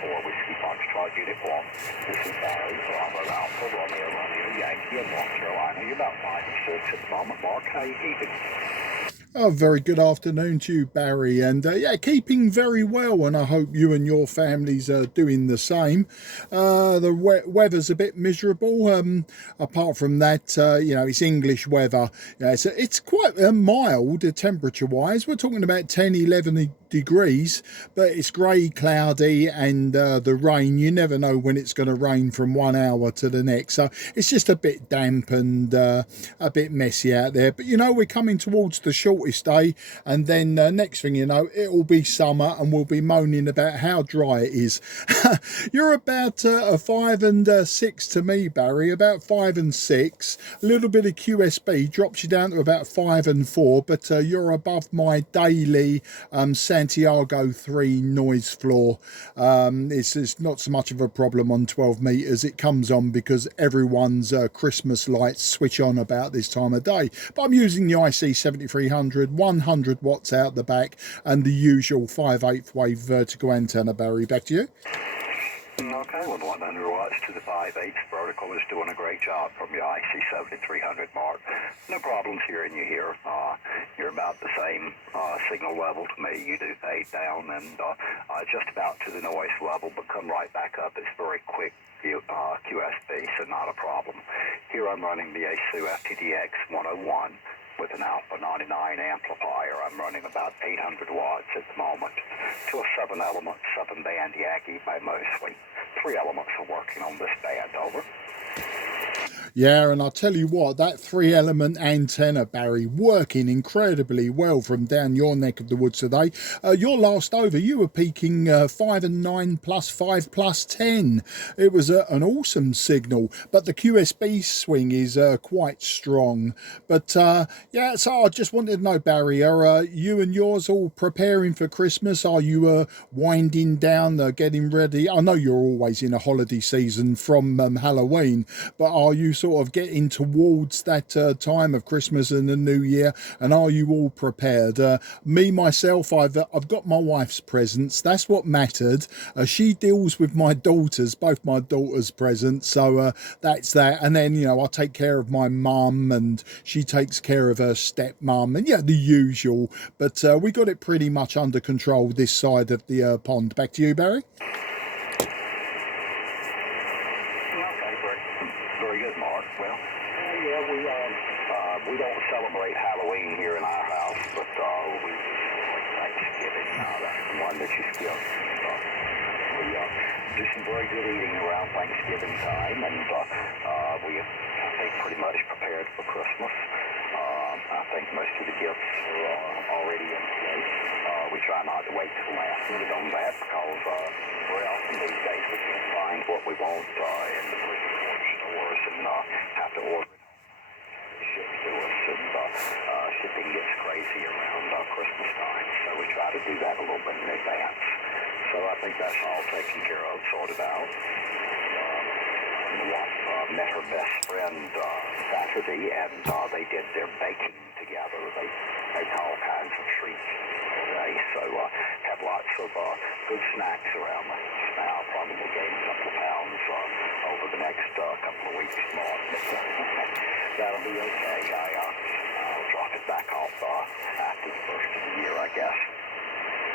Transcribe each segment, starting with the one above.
4 Whiskey Foxtrot Uniform. This is Barry, Bravo Alpha, Romeo Yankee in North Carolina. You're about 5 and 6 at the moment, Mark. How you keeping? Oh, very good afternoon to you, Barry, and yeah, keeping very well, and I hope you and your families are doing the same. The weather's a bit miserable. Apart from that, it's English weather. Yeah, it's quite mild temperature-wise. We're talking about 10, 11 degrees, but it's grey, cloudy, and the rain, you never know when it's going to rain from 1 hour to the next, so it's just a bit damp and a bit messy out there. But we're coming towards the shortest day, and then next thing you know, it'll be summer and we'll be moaning about how dry it is. You're about a 5 and 6 to me, Barry, about 5 and 6. A little bit of QSB drops you down to about 5 and 4, but you're above my daily Santiago 3 noise floor. It's not so much of a problem on 12 meters. It comes on because everyone's Christmas lights switch on about this time of day. But I'm using the IC-7300, 100 watts out the back, and the usual 5/8 wave vertical antenna. Barry, back to you. Okay, with 100 watts to the 5/8 vertical is doing a great job from your IC-7300, Mark. No problems hearing you here. You're about the same signal level to me. You do fade down and just about to the noise level, but come right back up. It's very quick QSB, so not a problem. Here I'm running the ASU FTDX 101 with an Alpha 99 amplifier. I'm running about 800 watts at the moment to a 7-element, 7-band Yagi by mostly. 3 elements are working on this band, over. Yeah, and I'll tell you what, that 3-element antenna, Barry, working incredibly well from down your neck of the woods today. Your last over, you were peaking 5 and 9 plus 5 plus 10. It was an awesome signal, but the QSB swing is quite strong. But yeah, so I just wanted to know, Barry, are you and yours all preparing for Christmas? Are you winding down, getting ready? I know you're always in a holiday season from Halloween, but are you sort of getting towards that time of Christmas and the New Year, and are you all prepared? Me myself, I've got my wife's presents. That's what mattered. She deals with my daughters, both my daughters' presents, so that's that. And then I take care of my mum, and she takes care of her stepmum, and yeah, the usual. But we got it pretty much under control this side of the pond. Back to you, Barry. We don't celebrate Halloween here in our house, but we celebrate Thanksgiving. That's the one that you skip. We do some very good eating around Thanksgiving time, and we, I think, pretty much prepared for Christmas. I think most of the gifts are already in place. We try not to wait till the last minute on that because very often these days we can't find what we want in the brick and mortar stores and have to order shipped to us, and shipping gets crazy around Christmas time, so we try to do that a little bit in advance. So I think that's all taken care of, sorted out. My wife met her best friend Saturday, and they did their baking together. They make all kinds of treats today, so have lots of good snacks around the house now. Probably gain a couple of pounds over the next couple of weeks more. That'll be okay. I'll drop it back off after the first of the year, I guess.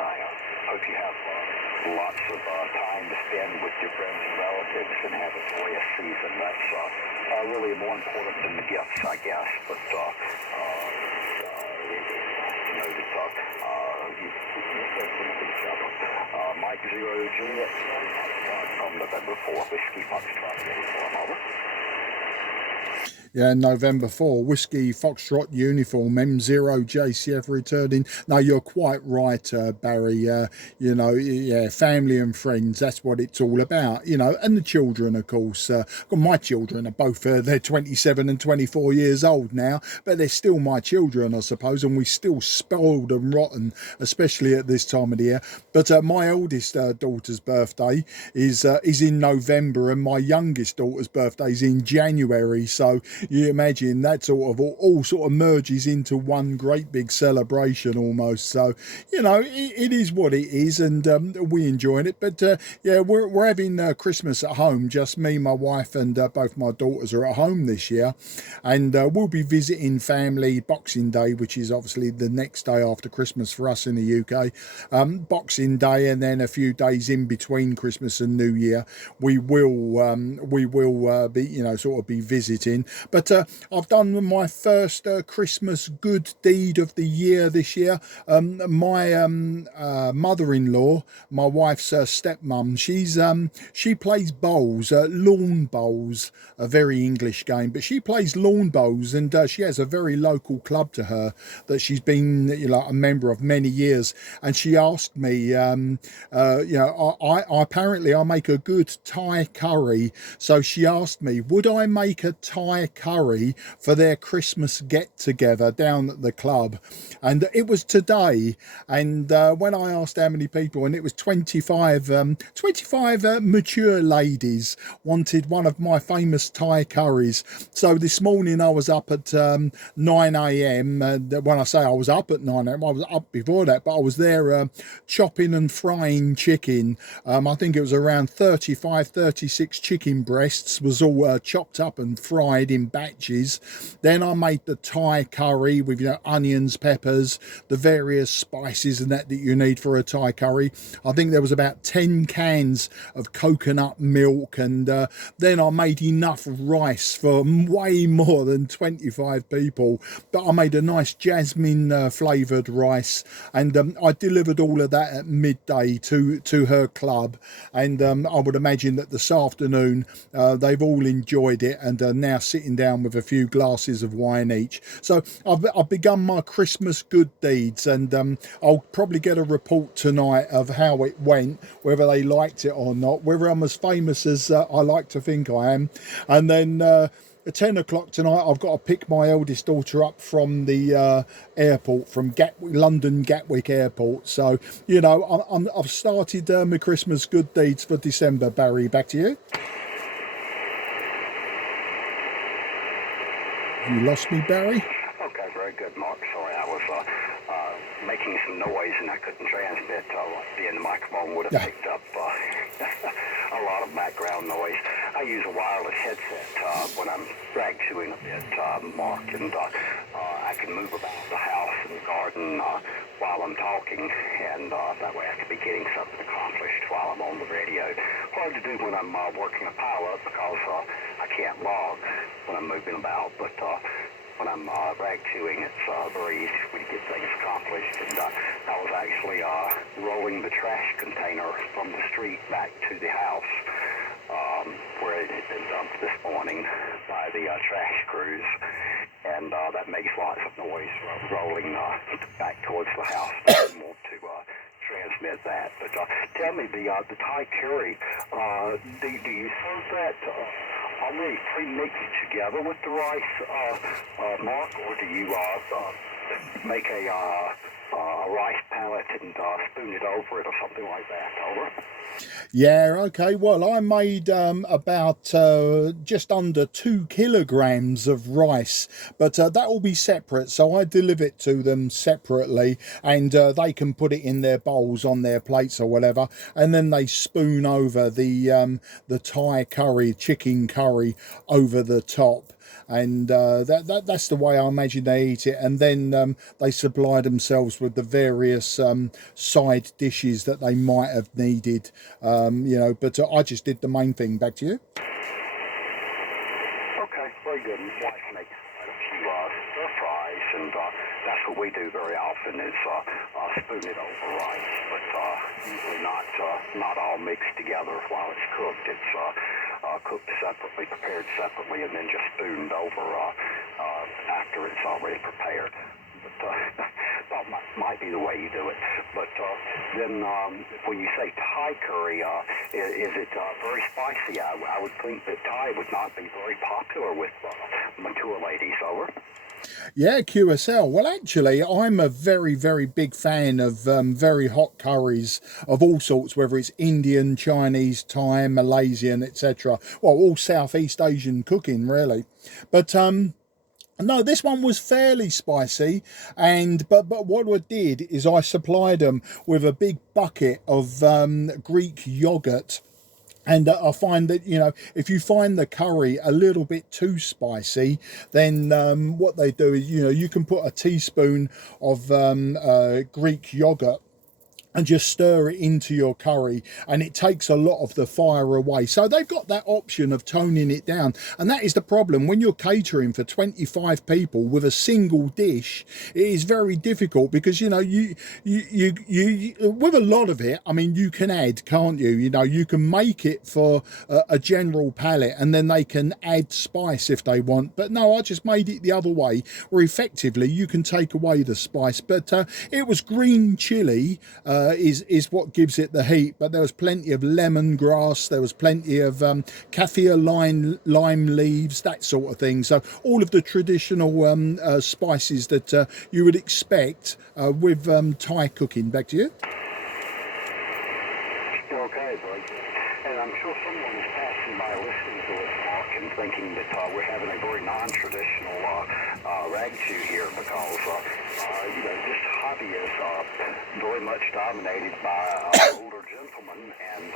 I hope you have lots of time to spend with your friends and relatives and have a joyous season. That's really more important than the gifts, I guess. But it's nice to know that you thinking of each other. Mike 0 Juliet from November 4, Whiskey Foxtrot Uniform, over. Yeah, November 4, Whiskey Foxtrot Uniform, M0 JCF returning. No, you're quite right, Barry. Yeah, family and friends, that's what it's all about, and the children, of course. Well, my children are both, they're 27 and 24 years old now, but they're still my children, I suppose, and we're still spoiled and rotten, especially at this time of the year. But my oldest daughter's birthday is in November, and my youngest daughter's birthday is in January, so you imagine that sort of all sort of merges into one great big celebration almost. So, you know, it is what it is, and we enjoying it. But yeah, we're having Christmas at home. Just me, my wife, and both my daughters are at home this year, and we'll be visiting family Boxing Day, which is obviously the next day after Christmas for us in the UK. Boxing Day, and then a few days in between Christmas and New Year, we will be, you know, sort of be visiting. But I've done my first Christmas good deed of the year this year. My mother-in-law, my wife's stepmum, she plays bowls, lawn bowls, a very English game, but she plays lawn bowls, and she has a very local club to her that she's been, you know, a member of many years. And she asked me, you know, I apparently I make a good Thai curry, so she asked me, would I make a Thai curry for their Christmas get together down at the club? And it was today, and when I asked how many people, and it was 25 mature ladies wanted one of my famous Thai curries. So this morning I was up at 9 a.m. When I say I was up at 9 a.m, I was up before that, but I was there chopping and frying chicken. I think it was around 36 chicken breasts was all chopped up and fried in batches. Then I made the Thai curry with, you know, onions, peppers, the various spices and that you need for a Thai curry. I think there was about 10 cans of coconut milk, and then I made enough rice for way more than 25 people. But I made a nice jasmine flavoured rice, and I delivered all of that at midday to her club. And I would imagine that this afternoon they've all enjoyed it, and are now sitting down with a few glasses of wine each. So I've begun my Christmas good deeds, and I'll probably get a report tonight of how it went, whether they liked it or not, whether I'm as famous as I like to think I am. And then at 10 o'clock tonight, I've got to pick my eldest daughter up from the airport, from London Gatwick Airport. So, you know, I've started my Christmas good deeds for December. Barry, back to you. You lost me, Barry? Okay, very good, Mark. Sorry, I was making some noise and I couldn't transmit. The end of the microphone would have picked up a lot of background noise. I use a wireless headset when I'm drag chewing a bit, Mark, and I can move about the house and the garden while I'm talking, and that way I can be getting something accomplished while I'm on the radio. Hard to do when I'm working a pile-up because I can't log when I'm moving about, but when I'm rag chewing, it's very easy for me to get things accomplished. And I was actually rolling the trash container from the street back to the house where it had been dumped this morning by the trash crews. And that makes lots of noise rolling back towards the house. I didn't want to transmit that. But tell me, the Thai curry, do you serve that already pre-mixed together with the rice, Mark, or do you make a rice pellet and spoon it over it or something like that? Over. Yeah, okay. Well, I made about just under 2 kilograms of rice, but that will be separate. So I deliver it to them separately, and they can put it in their bowls on their plates or whatever, and then they spoon over the Thai curry, chicken curry over the top. And that's the way I imagine they eat it. And then they supply themselves with the various side dishes that they might have needed, you know. But I just did the main thing. Back to you. Okay, very good. My wife makes quite a few stir fries, and that's what we do very often is spoon it over rice, but usually not all mixed together while it's cooked. It's cooked separately, prepared separately, and then just spooned over after it's already prepared. But thought might be the way you do it. But then when you say Thai curry, is it very spicy? I would think that Thai would not be very popular with mature ladies. Over. Yeah, QSL. Well, actually, I'm a very, very big fan of very hot curries of all sorts, whether it's Indian, Chinese, Thai, Malaysian, etc. Well, all Southeast Asian cooking, really. But no, this one was fairly spicy, and but what I did is I supplied them with a big bucket of Greek yogurt. And I find that, you know, if you find the curry a little bit too spicy, then what they do is, you know, you can put a teaspoon of Greek yogurt and just stir it into your curry, and it takes a lot of the fire away. So they've got that option of toning it down, and that is the problem when you're catering for 25 people with a single dish. It is very difficult because, you know, you with a lot of it, I mean, you can add, can't you? You know, you can make it for a general palate, and then they can add spice if they want. But no, I just made it the other way, where effectively you can take away the spice. But it was green chili, is what gives it the heat, but there was plenty of lemongrass, there was plenty of kaffir lime leaves, that sort of thing. So all of the traditional spices that you would expect with Thai cooking. Back to you. Okay, bud. And I'm sure someone is passing by listening to us talk and thinking that we're having a very non-traditional rag chew here because, you know, this hobby is very much dominated by older gentlemen, and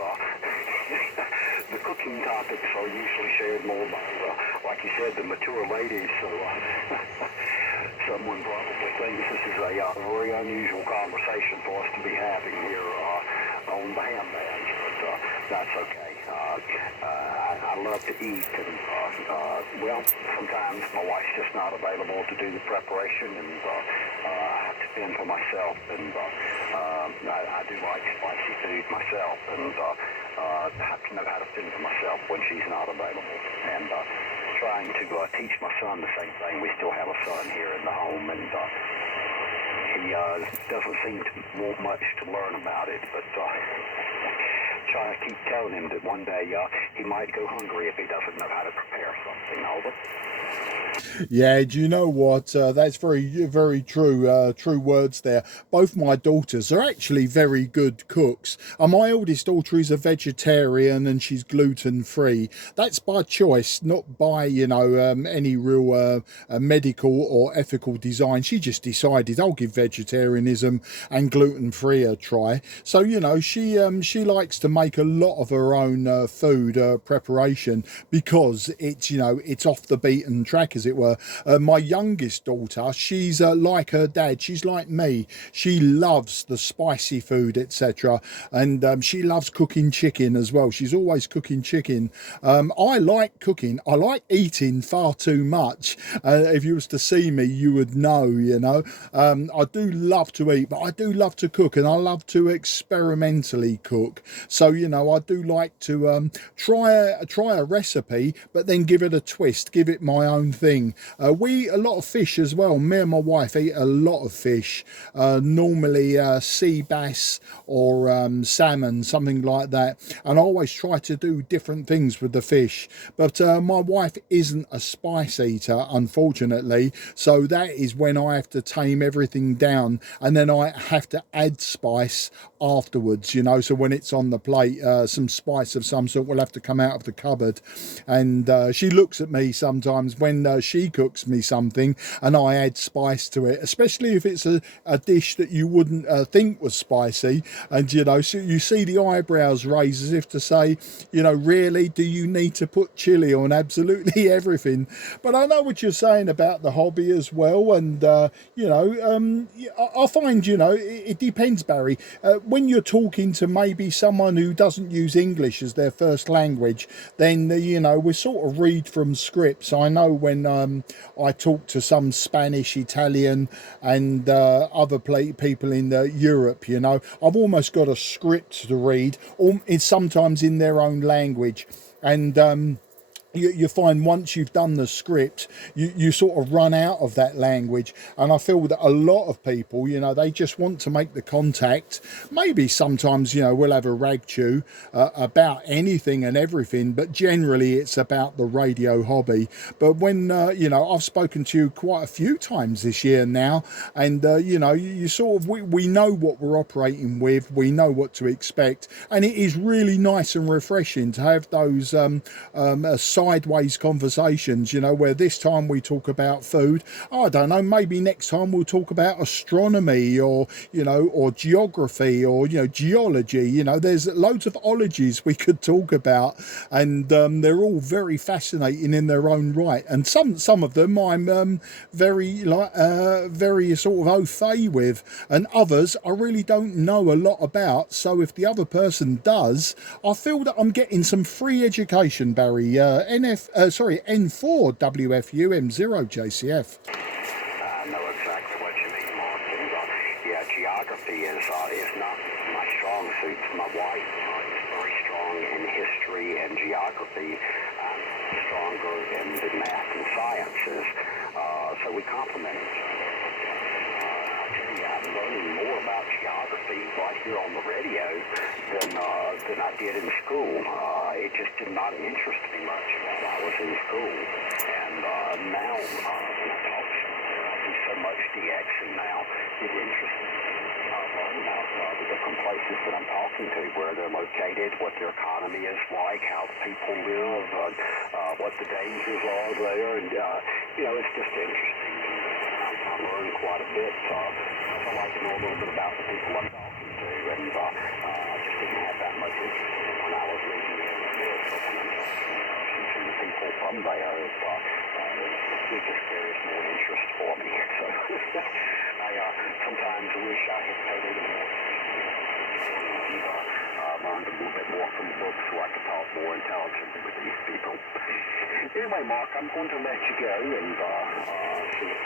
the cooking topics are usually shared more by, like you said, the mature ladies. So someone probably thinks this is a very unusual conversation for us to be having here on the ham bands, but that's okay. I love to eat, and well, sometimes my wife's just not available to do the preparation, and I have to fend for myself, and I do like spicy food myself, and I have to know how to fend for myself when she's not available, and trying to teach my son the same thing. We still have a son here in the home, and he doesn't seem to want much to learn about it, but try to keep telling him that one day he might go hungry if he doesn't know how to prepare something. Over. Yeah, do you know what? That's very, very true. True words there. Both my daughters are actually very good cooks. My oldest daughter is a vegetarian and she's gluten free. That's by choice, not by, you know, any real medical or ethical design. She just decided I'll give vegetarianism and gluten free a try. So, you know, she likes to make a lot of her own food preparation because it's, you know, it's off the beaten track, as it were. My youngest daughter, she's like her dad. She's like me. She loves the spicy food, etc. And she loves cooking chicken as well. She's always cooking chicken. I like cooking. I like eating far too much. If you was to see me, you would know, you know. I do love to eat, but I do love to cook, and I love to experimentally cook. So, you know, I do like to try a recipe, but then give it a twist, give it my own thing. We eat a lot of fish as well. Me and my wife eat a lot of fish, normally sea bass or salmon, something like that. And I always try to do different things with the fish. But my wife isn't a spice eater, unfortunately. So that is when I have to tame everything down, and then I have to add spice afterwards, you know. So when it's on the plate, some spice of some sort will have to come out of the cupboard. And she looks at me sometimes when she cooks me something and I add spice to it, especially if it's a dish that you wouldn't think was spicy, and you know, so you see the eyebrows raise as if to say, you know, really, do you need to put chili on absolutely everything? But I know what you're saying about the hobby as well, and you know, I find, you know, it depends, Barry. When you're talking to maybe someone who doesn't use English as their first language, then you know, we sort of read from scripts. I know when I talk to some Spanish, Italian, and other people in Europe, you know, I've almost got a script to read. It's sometimes in their own language, and you find once you've done the script, you sort of run out of that language. And I feel that a lot of people, they just want to make the contact. Maybe sometimes, we'll have a rag chew about anything and everything, but generally it's about the radio hobby. But when, I've spoken to you quite a few times this year now, and, you sort of, we know what we're operating with, we know what to expect. And it is really nice and refreshing to have those sideways conversations, where this time we talk about food. I don't know, maybe next time we'll talk about astronomy or geography or geology. There's loads of ologies we could talk about, and they're all very fascinating in their own right, and some of them I'm very sort of au fait with, and others I really don't know a lot about. So if the other person does, I feel that I'm getting some free education, Barry. N4WFU M0JCF. I know exactly what you mean, Mark. And, yeah, geography is not my strong suit. My wife is very strong in history and geography. I'm stronger in the math and sciences. So we complement each other. I tell you, I'm learning more about geography right here on the radio than I did in school. It just did not interest me much while I was in school. And now, when I talk to I do so much DXing now, it interests me. Learning about the different places that I'm talking to, where they're located, what their economy is like, how people live, what the dangers are there, and it's just interesting. I learn quite a bit. I like to know a little bit about the people I'm talking to, and I just didn't have that much interest when I was leaving there. The people from there, it just carries more interest for me. So I sometimes wish I had paid a little more and learned a little bit more from the books so I could talk more intelligently with these people. Anyway, Mark, I'm going to let you go and see if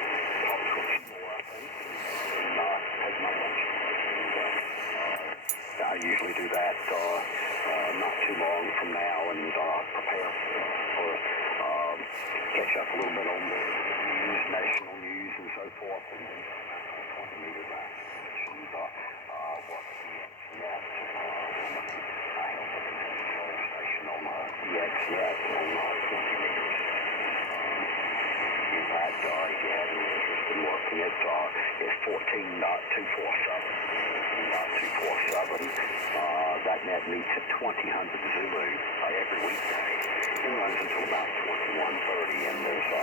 talk to a few more, I think, and take my lunch. I usually do that not too long from now and prepare for catch up a little bit on the news, national news, and so forth, and then back on 20 meters out and work at I help at the control station on EXNet on 20 meters. In fact, if you have any interest in working it, it's 14.247. That net meets at 2000 Zulu every weekday. It runs until about 21:30, and there's 5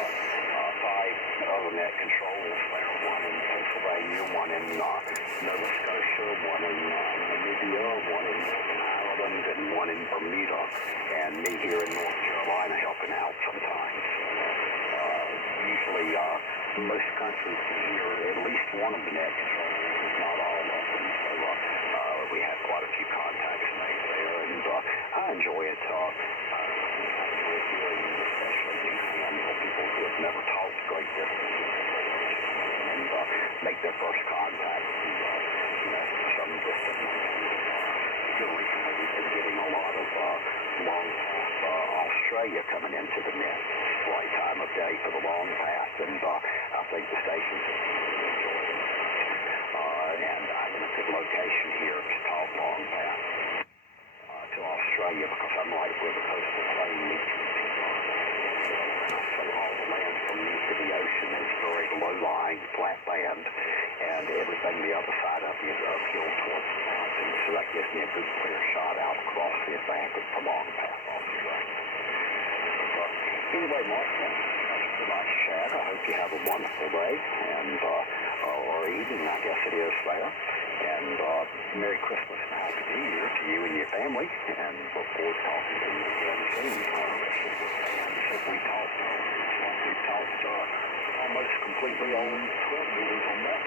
other net controls there, one in Pennsylvania, one in Nova Scotia, one in Namibia, one in Northern Ireland, and one in Bermuda, and me here in North Carolina helping out sometimes. Usually, most countries can hear at least one of the net controls, if not all of them. So we have quite a few contacts made there, and I enjoy it. Especially for people who have never talked great distances and make their first contact. Some distance. Recently, we've been getting a lot of long path Australia coming into the net. Right time of day for the long path, and I think the stations enjoy it. And I'm in a good location here to talk long path to Australia because I'm right where the coastal plain meets. So all the land from east to the ocean is very low-lying, flat land, and everything the other side of you is uphill towards the mountains. So that gives me a good clear shot out across the Atlantic for long path Australia. Anyway, Mark, thanks for my chat. I hope you have a wonderful day, and or evening, I guess it is there. And Merry Christmas and Happy New Year to you and your family, and look forward to talking to you again soon. We've talked almost completely on 12 meters on that.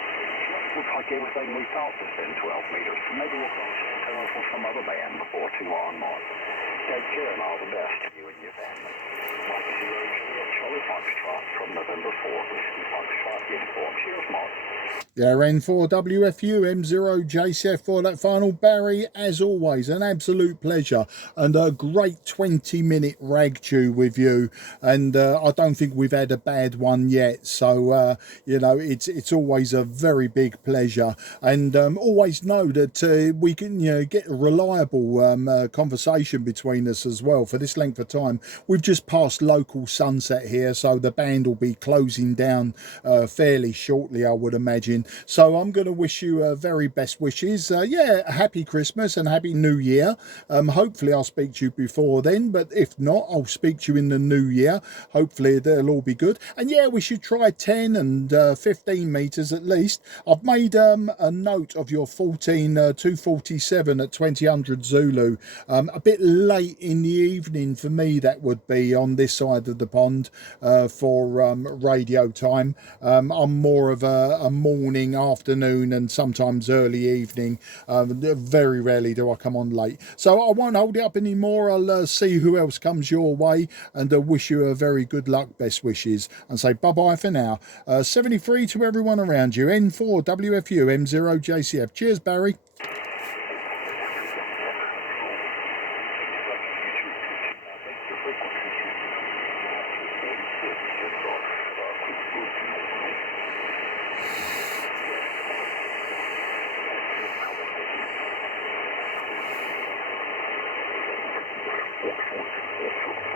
Looks like everything we talked has been 12 meters. So maybe we'll cross for some other band before too long, Mark. Take care and all the best to you and your family. Mike 0 Charlie. Charlie Foxtrot from November 4th, Whiskey Foxtrot uniform. Cheers, Mark. Yeah, N4WFU M0JCF for that final. Barry, as always, an absolute pleasure and a great 20-minute rag chew with you. And I don't think we've had a bad one yet. So, you know, it's always a very big pleasure. And always know that we can, you know, get a reliable conversation between us as well for this length of time. We've just passed local sunset here, so the band will be closing down fairly shortly, I would imagine. So I'm going to wish you very best wishes. Yeah, happy Christmas and happy New Year. Hopefully I'll speak to you before then, but if not, I'll speak to you in the new year. Hopefully they'll all be good. And yeah, we should try 10 and 15 meters at least. I've made a note of your 247 at 2000 Zulu. A bit late in the evening for me, that would be on this side of the pond for radio time. I'm more of a morning, afternoon and sometimes early evening. Very rarely do I come on late, so I won't hold it up anymore. I'll see who else comes your way and wish you a very good luck, best wishes, and say bye bye for now. 73 to everyone around you. N4WFU M0JCF. Cheers, Barry. Yes,